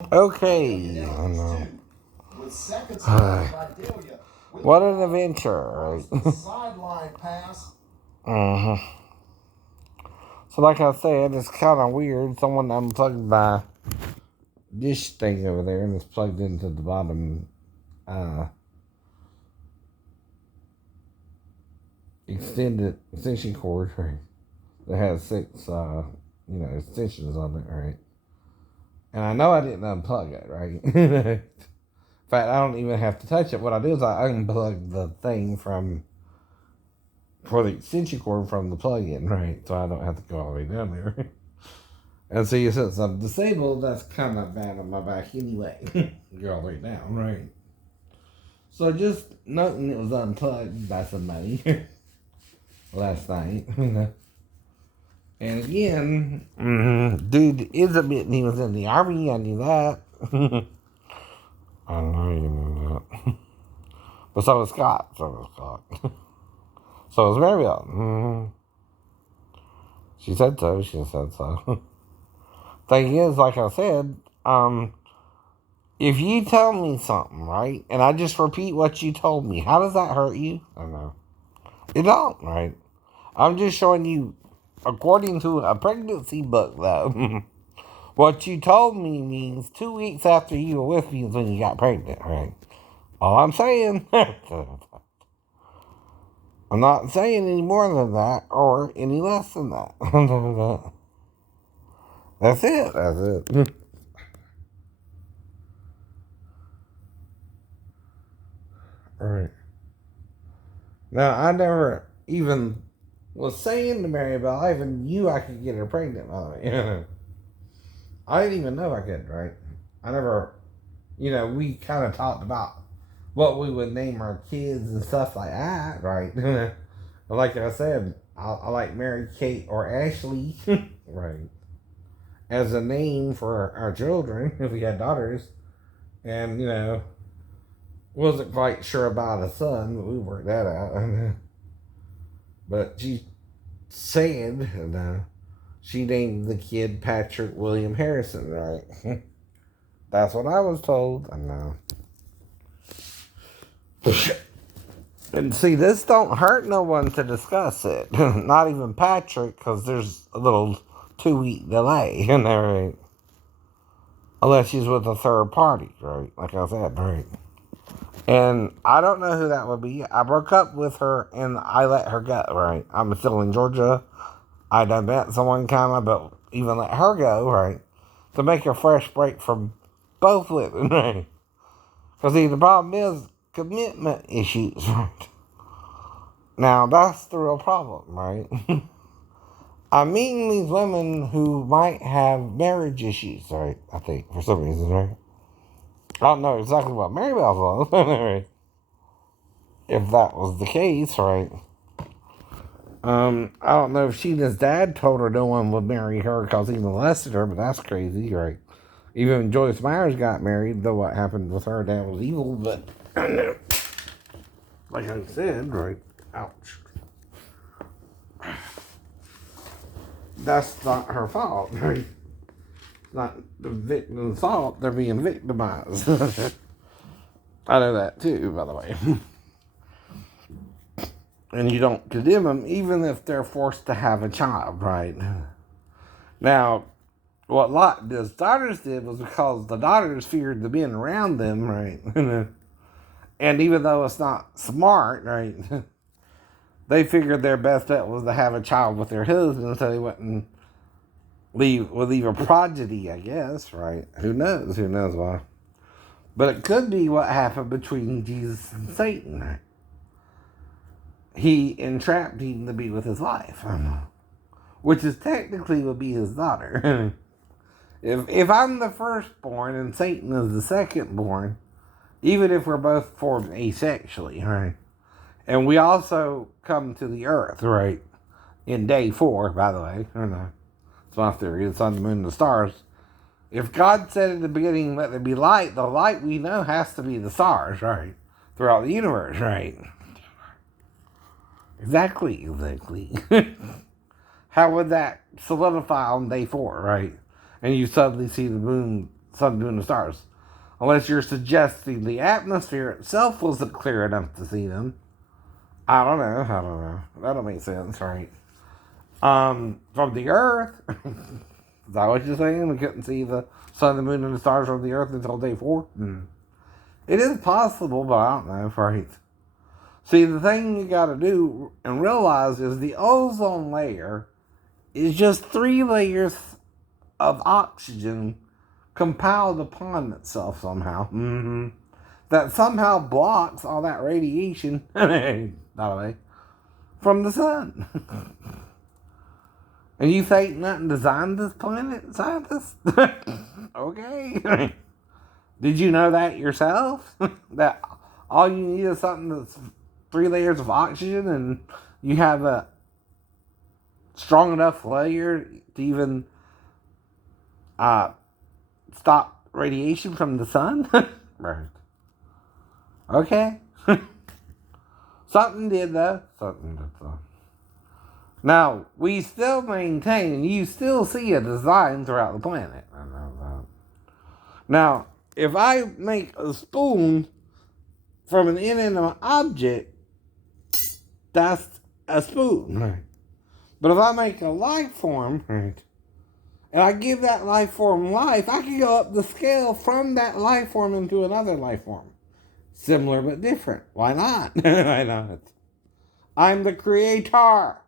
Okay, I know. What an adventure, right? uh-huh. So like I said, it's kind of weird. Someone unplugged my dish thing over there and it's plugged into the bottom extension cord, right? That has six extensions on it, right? And I know I didn't unplug it, right? In fact, I don't even have to touch it. What I do is I unplug the thing for the extension cord from the plug-in, right? So I don't have to go all the way down there. And see, since I'm disabled, that's kind of bad on my back anyway. Go all the way down, right? So just noting it was unplugged by somebody last night. And again, dude is admitting he was in the army. I knew that. I know you knew that. But so was Scott. So was Scott. So was Maribel. She said so. She said so. Thing is, like I said, if you tell me something, right, and I just repeat what you told me, how does that hurt you? I don't know. It don't, right? I'm just showing you, according to a pregnancy book, though. What you told me means 2 weeks after you were with me is when you got pregnant, right? All I'm saying. I'm not saying any more than that or any less than that. That's it. That's it. Alright. Now, I never even was saying to Maribel, I even knew I could get her pregnant, by the way. I didn't even know I could, right? I never, we kind of talked about what we would name our kids and stuff like that, right? Like I said, I like Mary Kate or Ashley, right, as a name for our children if we had daughters. And, wasn't quite sure about a son, but we worked that out. But she said, she named the kid Patrick William Harrison, right? That's what I was told. I know. And see, this don't hurt no one to discuss it. Not even Patrick, because there's a little 2-week delay in there, right? Unless she's with a third party, right? Like I said, right? And I don't know who that would be. I broke up with her and I let her go, right? I'm still in Georgia. I done met someone kind of, but even let her go, right? To make a fresh break from both women, right? Because see, the problem is commitment issues, right? Now, that's the real problem, right? I'm meeting these women who might have marriage issues, right? I think, for some reason, right? I don't know exactly what Maribel's was, right? If that was the case, right? I don't know if she and his dad told her no one would marry her because he molested her, but that's crazy, right? Even Joyce Myers got married, though what happened with her dad was evil, but like I said, right? Ouch. That's not her fault, right? It's not the victim's fault, they're being victimized. I know that too, by the way. And you don't condemn them even if they're forced to have a child, right? Now, what Lot's daughters did was because the daughters feared the men around them, right? And even though it's not smart, right? They figured their best bet was to have a child with their husband so they wouldn't leave a progeny, I guess, right? Who knows? Who knows why? But it could be what happened between Jesus and Satan, right? He entrapped him to be with his wife, which is technically would be his daughter. If I'm the firstborn and Satan is the secondborn, even if we're both formed asexually, right? And we also come to the earth, right? In day 4, by the way. I don't know. It's my theory. The sun, the moon, and the stars. If God said at the beginning, let there be light, the light we know has to be the stars, right? Throughout the universe, right? Exactly. How would that solidify on day 4, right? And you suddenly see the moon sun, moon, and stars. Unless you're suggesting the atmosphere itself wasn't clear enough to see them. I don't know. That don't make sense, right? From the Earth, is that what you're saying? We couldn't see the sun, the moon, and the stars from the Earth until day 4? It is possible, but I don't know, right? See, the thing you gotta do and realize is the ozone layer is just 3 layers of oxygen compiled upon itself somehow. That somehow blocks all that radiation, not away, from the sun. And you think nothing designed this planet, scientists? Okay. Did you know that yourself? That all you need is something that's 3 layers of oxygen and you have a strong enough layer to even stop radiation from the sun? Right. Okay. Something did though. Now, we still maintain, and you still see a design throughout the planet. I know that. Now, if I make a spoon from an inanimate object, that's a spoon. Right. But if I make a life form, right, and I give that life form life, I can go up the scale from that life form into another life form. Similar but different. Why not? Why not? I'm the creator.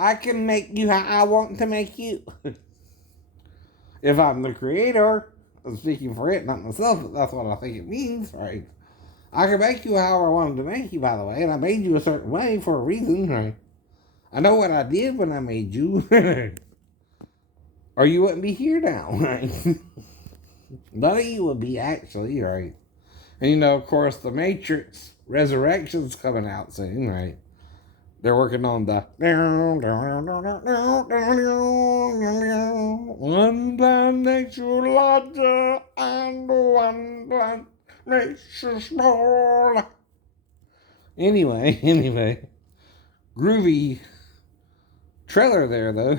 I can make you how I want to make you. If I'm the creator, I'm speaking for it, not myself, but that's what I think it means, right? I can make you however I wanted to make you, by the way, and I made you a certain way for a reason, right? I know what I did when I made you. Or you wouldn't be here now, right? None of you would be, actually, right? And, you know, of course, the Matrix Resurrection's coming out soon, right? They're working on the one blind makes you larger and one blind makes you smaller. Anyway, groovy trailer there though.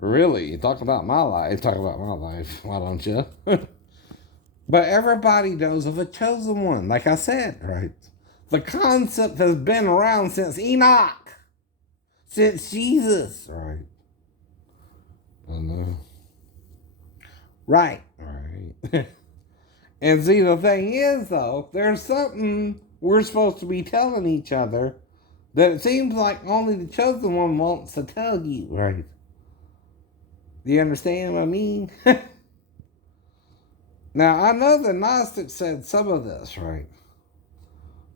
Really, talk about my life, why don't you? But everybody knows of a chosen one, like I said, right? The concept has been around since Enoch. Since Jesus. Right. I know. Right. And see, the thing is, though, there's something we're supposed to be telling each other that it seems like only the chosen one wants to tell you, right? Do you understand what I mean? Now, I know the Gnostics said some of this, right?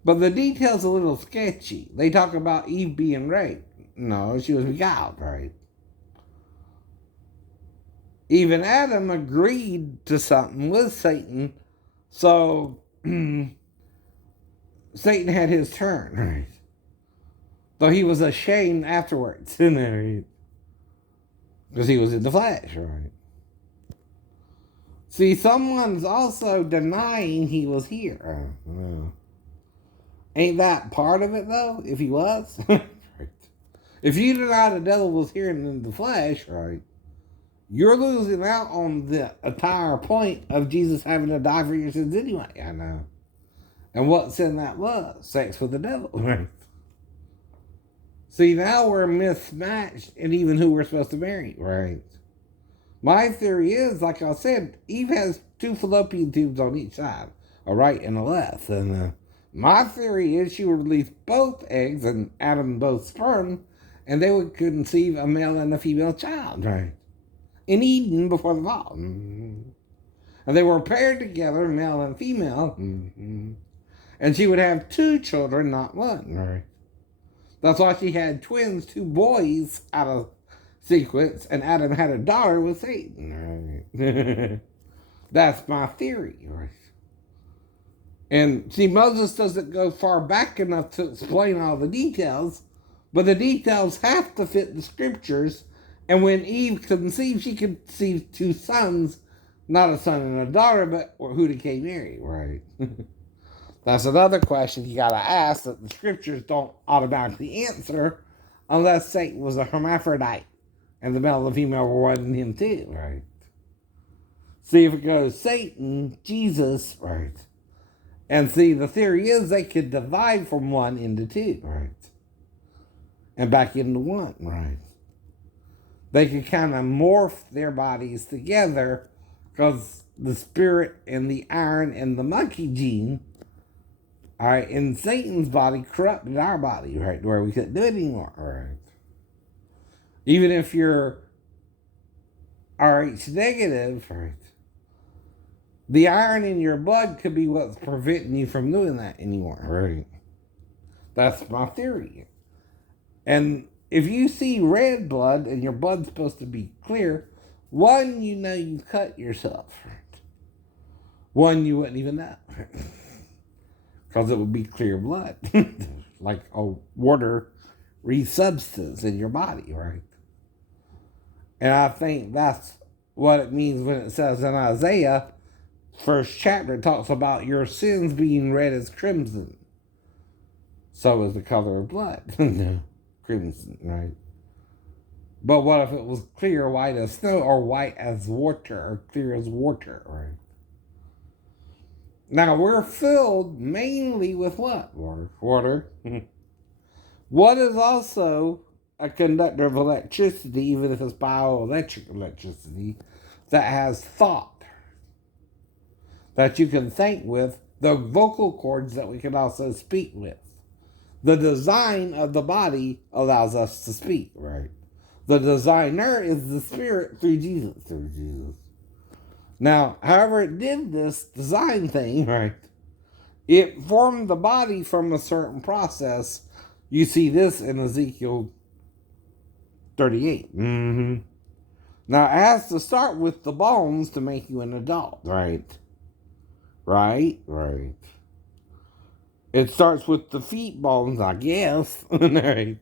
But the detail's a little sketchy. They talk about Eve being raped. No, she was beguiled, right? Even Adam agreed to something with Satan, so Satan had his turn, right? Though he was ashamed afterwards, because he was in the flesh, right? See, someone's also denying he was here. Ain't that part of it, though, if he was? Right. If you deny the devil was here in the flesh, right, you're losing out on the entire point of Jesus having to die for your sins anyway. I know. And what sin that was? Sex with the devil, right? See, now we're mismatched in even who we're supposed to marry, right? My theory is, like I said, Eve has 2 fallopian tubes on each side, a right and a left. And my theory is she would release both eggs and Adam both sperm, and they would conceive a male and a female child, right? In Eden before the fall. And they were paired together, male and female. And she would have 2 children, not 1, right? That's why she had twins, 2 boys out of sequence, and Adam had a daughter with Satan, right? That's my theory, right? And see, Moses doesn't go far back enough to explain all the details, but the details have to fit the scriptures. And when Eve conceived, she conceived 2 sons, not a son and a daughter, but who did Cain marry, right? That's another question you gotta ask that the scriptures don't automatically answer unless Satan was a hermaphrodite and the male and the female were one in him too, right? See, if it goes Satan, Jesus, right? And see, the theory is they could divide from one into two, right? And back into one, right? They could kind of morph their bodies together because the spirit and the iron and the monkey gene, all right, in Satan's body corrupted our body, right? Where we couldn't do it anymore, right? Even if you're RH negative, right? The iron in your blood could be what's preventing you from doing that anymore, right? That's my theory. And if you see red blood and your blood's supposed to be clear, one, you know you cut yourself, right? One, you wouldn't even know, because it would be clear blood, like a water-y substance in your body, right? And I think that's what it means when it says in Isaiah, first chapter, it talks about your sins being red as crimson. So is the color of blood. Crimson, right? But what if it was clear white as snow, or white as water, or clear as water, right? Now, we're filled mainly with what? Water. What is also a conductor of electricity, even if it's bioelectric electricity, that has thought, that you can think with, the vocal cords that we can also speak with. The design of the body allows us to speak, right? The designer is the spirit through Jesus. Now, however it did this design thing, right, it formed the body from a certain process. You see this in Ezekiel 38. Now, it has to start with the bones to make you an adult, right? Right. It starts with the feet bones, I guess. Right?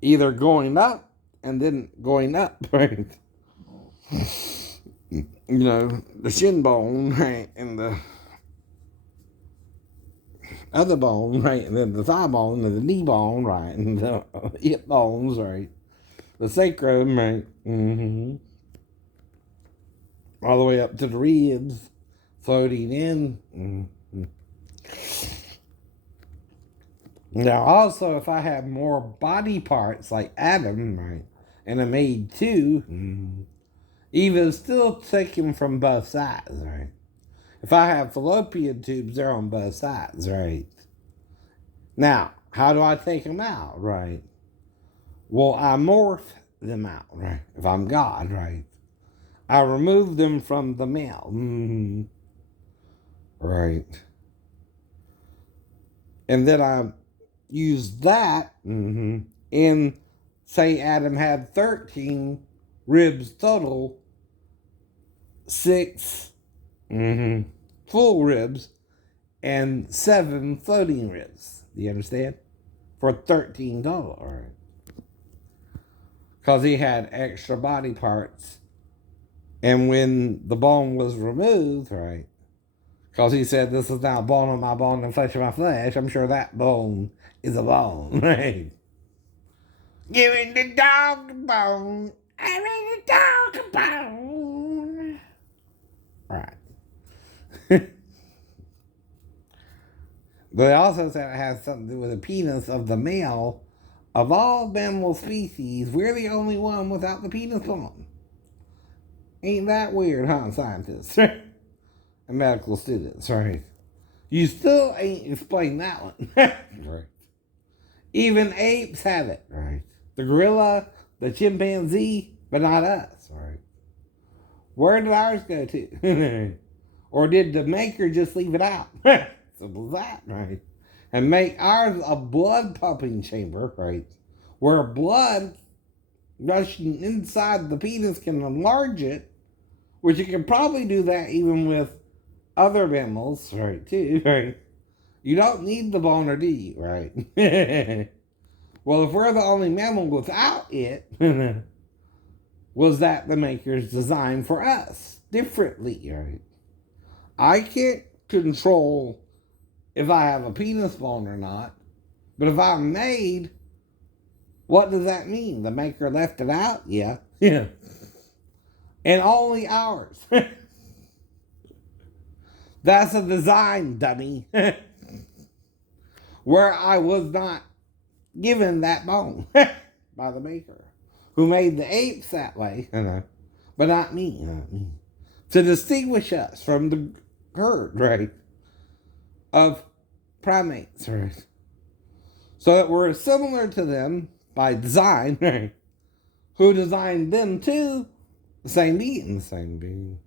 Either going up and then going up, right? You know, the shin bone, right? And the other bone, right? And then the thigh bone and the knee bone, right? And the hip bones, right? The sacrum, right? All the way up to the ribs, floating in. Now, also, if I have more body parts like Adam, right, and I made two, even still taken from both sides, right? If I have fallopian tubes, they're on both sides, right? Now, how do I take them out, right? Well, I morph them out, right? If I'm God, right? I remove them from the male, right? And then I use that in, say Adam had 13 ribs total, 6 full ribs, and 7 floating ribs. Do you understand? For 13 total, all right? Because he had extra body parts. And when the bone was removed, right? Because he said, this is now bone of my bone and flesh of my flesh. I'm sure that bone is a bone, right? Giving the dog a bone. I made the dog a bone. Right. But it also said it has something to do with the penis of the male. Of all mammal species, we're the only one without the penis bone. Ain't that weird, huh, scientists? And medical students, right? You still ain't explained that one. Right. Even apes have it, right? The gorilla, the chimpanzee, but not us, right? Where did ours go to? Or did the maker just leave it out? Simple as that, right? And make ours a blood pumping chamber, right? Where blood rushing inside the penis can enlarge it, which you can probably do that even with other mammals, right, too, right? You don't need the boner, do you, right? Well, if we're the only mammal without it, was that the maker's design for us differently, right? I can't control if I have a penis bone or not, but if I'm made, what does that mean? The maker left it out? Yeah. And only ours. That's a design, dummy. Where I was not given that bone by the maker, who made the apes that way, but not me, to distinguish us from the herd, right, of primates, right, so that we're similar to them by design, right, who designed them too, the same being.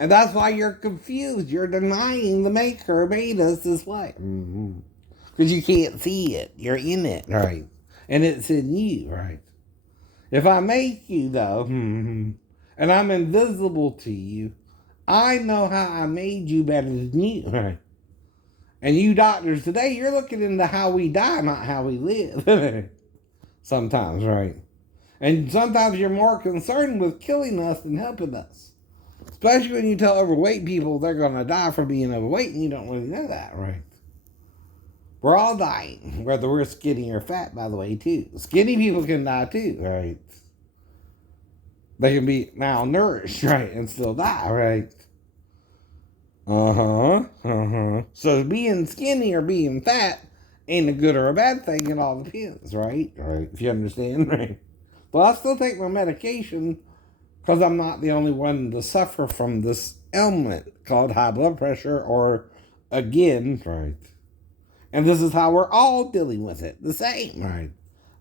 And that's why you're confused. You're denying the maker made us this way. Because you can't see it. You're in it, right? And it's in you, right? If I make you, though, and I'm invisible to you, I know how I made you better than you, right? And you doctors today, you're looking into how we die, not how we live. Sometimes, right? And sometimes you're more concerned with killing us than helping us. Especially when you tell overweight people they're going to die from being overweight, and you don't really know that, right? We're all dying, whether we're skinny or fat, by the way, too. Skinny people can die, too, right? They can be malnourished, right, and still die, right? So being skinny or being fat ain't a good or a bad thing. It all depends, right? Right. If you understand, right? But I still take my medication because I'm not the only one to suffer from this ailment called high blood pressure, or again, right? And this is how we're all dealing with it. The same, right?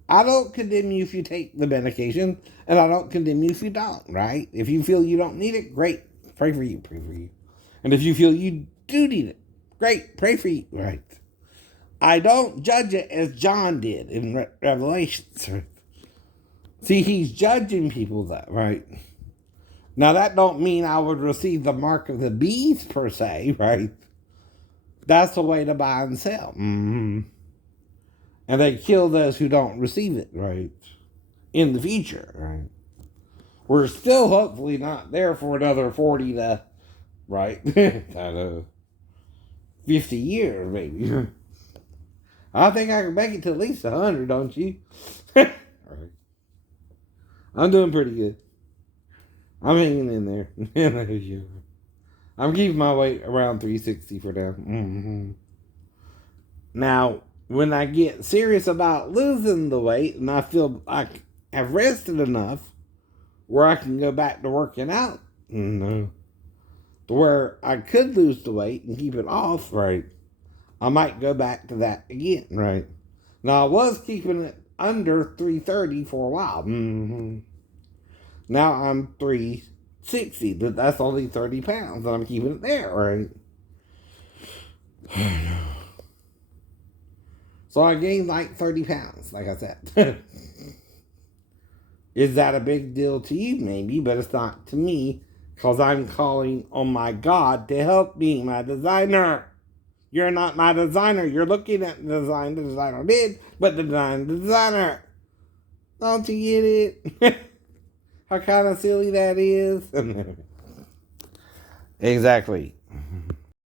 I don't condemn you if you take the medication, and I don't condemn you if you don't, right? If you feel you don't need it, great. Pray for you. And if you feel you do need it, great. Pray for you, right? I don't judge it as John did in Revelations, right? See, he's judging people, though, right? Now, that don't mean I would receive the mark of the beast, per se, right? That's the way to buy and sell. And they kill those who don't receive it, right? In the future, right? We're still hopefully not there for another 40 to, right? 50 years, maybe. I think I can make it to at least 100, don't you? Right. I'm doing pretty good. I'm hanging in there. I'm keeping my weight around 360 for now. Now, when I get serious about losing the weight and I feel I have rested enough where I can go back to working out, to where I could lose the weight and keep it off, right, I might go back to that again, right? Now, I was keeping it under 330 for a while. Now I'm 360, but that's only 30 pounds, and I'm keeping it there, right? So I gained like 30 pounds, like I said. Is that a big deal to you? Maybe, but it's not to me, because I'm calling on my God to help me, my designer. You're not my designer. You're looking at the design the designer did, but the designer. Don't you get it? How kind of silly that is? Exactly.